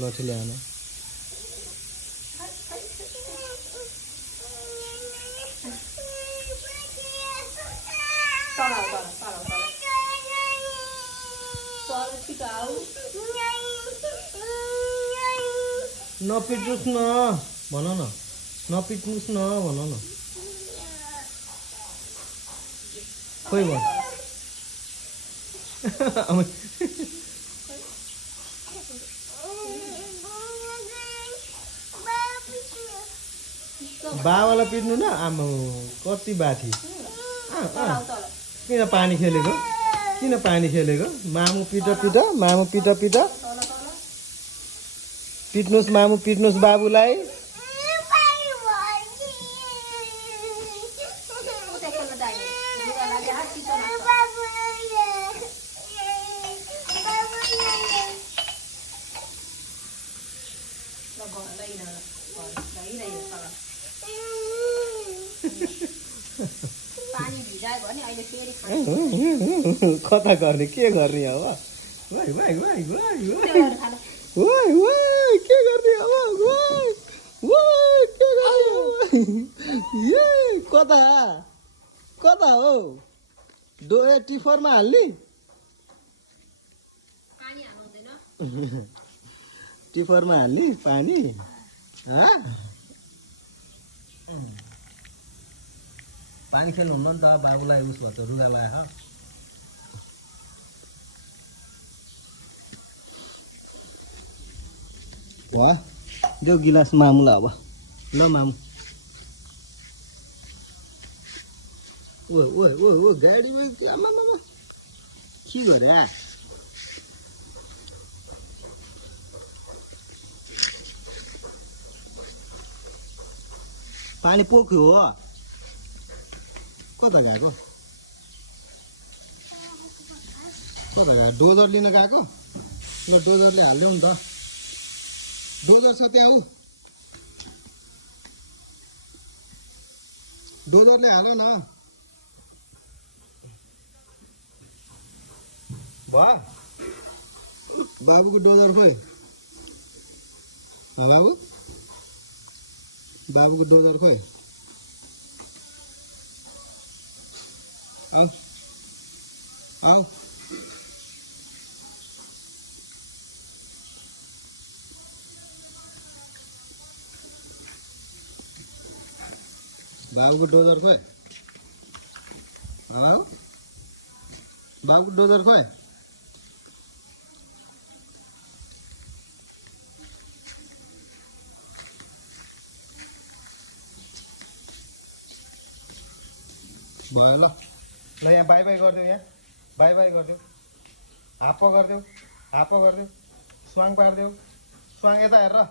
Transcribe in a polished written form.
लठी ल्याएन नपिट्नुस् न भन न नपिट्नुस् न भन न खोइ भन बाबालाई पिट्नु न आमा कति बाठी किन पानी खेलेको मामु पिट पिट्नुस् मामु पिट्नुस् बाबुलाई कता गर्ने के गर्ने अब वाइ के गर्ने अब वाइ के गर्ने कता हो डोए टिफरमा हाल्ने टिफरमा हाल्ने पानी पानी खेल्नुहुन्न नि त बाबुलाई उस भन्छ रुगा लायो भयो देऊ गिलास मामुलाई अब ल मामु ओ गाडीमा आमा के गरे पानी पोख्यो हो कता गएको डोजर लिन गएको ल डोजरले हाल्यौ नि त डोजर छ त्यहाँ ऊ डोजरले हाल न भयो बाबुको डोजर खोइ बाबुको डोजर खोइ आऊ बाबुको डोजर खोइ बाबुको डोजर खोइ भयो ल यहाँ बाई गरिदेऊ यहाँ बाई गरिदेऊ हाप्प गरिदेऊ स्वाङ पारिदेऊ स्वाङ यता हेरेर